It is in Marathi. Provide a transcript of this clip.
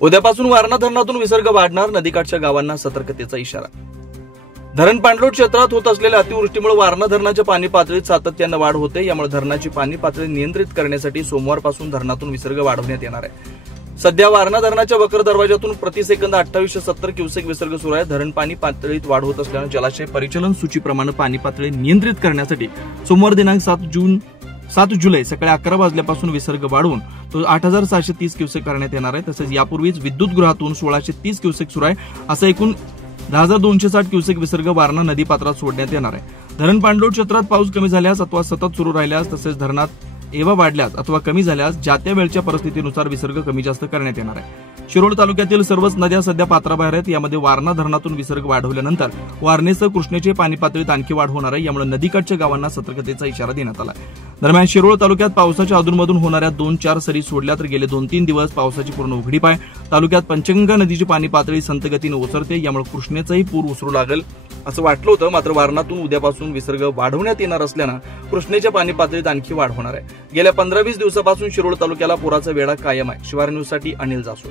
उद्यापासून वारणा धरणातून विसर्ग वाढणार, नदीकाठच्या गावांना सतर्कतेचा इशारा। धरण पाणलोट क्षेत्रात होत असलेल्या अतिवृष्टीमुळे वारणा धरणाच्या पाणी पातळीत सातत्याने वाढ होते। यामुळे धरणाची पाणी पातळी नियंत्रित करण्यासाठी सोमवारपासून धरणातून विसर्ग वाढवण्यात येणार आहे। सध्या वारणा धरणाच्या वक्र दरवाजातून प्रतिसेकंद 2870 क्युसेक विसर्ग सुरू आहे। धरण पाणी पातळीत वाढ होत असल्याने जलाशय परिचलन सूचीप्रमाणे पाणी पातळी नियंत्रित करण्यासाठी सोमवार दिनांक 7 जुलै सकाळी 11 वाजल्यापासून विसर्ग वाढवून तो 8730 क्युसेक करण्यात येणार आहे। तसेच यापूर्वीच विद्युत गृहातून 1630 क्युसेक सुरू आहे। असं एकूण 10260 क्युसेक विसर्ग वारणा नदीपात्रात सोडण्यात येणार आहे। धरण पाणलोट क्षेत्रात पाऊस कमी झाल्यास अथवा सतत सुरू राहिल्यास तसेच धरणात एव्हा वाढल्यास अथवा कमी झाल्यास ज्या त्या वेळच्या परिस्थितीनुसार विसर्ग कमी जास्त करण्यात येणार आहे। शिरोळ तालुक्यातील सर्वच नद्या सध्या पात्राबाहेर आहेत। यामध्ये वारणा धरणातून विसर्ग वाढवल्यानंतर वारणेसह कृष्णेची पाणी पातळीत आणखी वाढ होणार आहे। यामुळे नदीकाठच्या गावांना सतर्कतेचा इशारा देण्यात आला आहे। दरम्यान शिरोळ तालुक्यात पावसाच्या अधूनमधून होणाऱ्या 2-4 सरी सोडल्या तर गेले 2-3 दिवस पावसाची पूर्ण उघडीप आहे। तालुक्यात पंचगंगा नदीची पाणी पातळी संत गतीने ओसरते। यामुळे कृष्णेचाही पूर ओसरू लागेल असं वाटलं होतं, मात्र वारणातून उद्यापासून विसर्ग वाढवण्यात येणार असल्यानं कृष्णेच्या पाणी पातळीत आणखी वाढ होणार आहे। गेल्या 15-20 दिवसापासून शिरोळ तालुक्याला पुराचा वेढा कायम आहे। शिवार न्यूजसाठी अनिल जासू।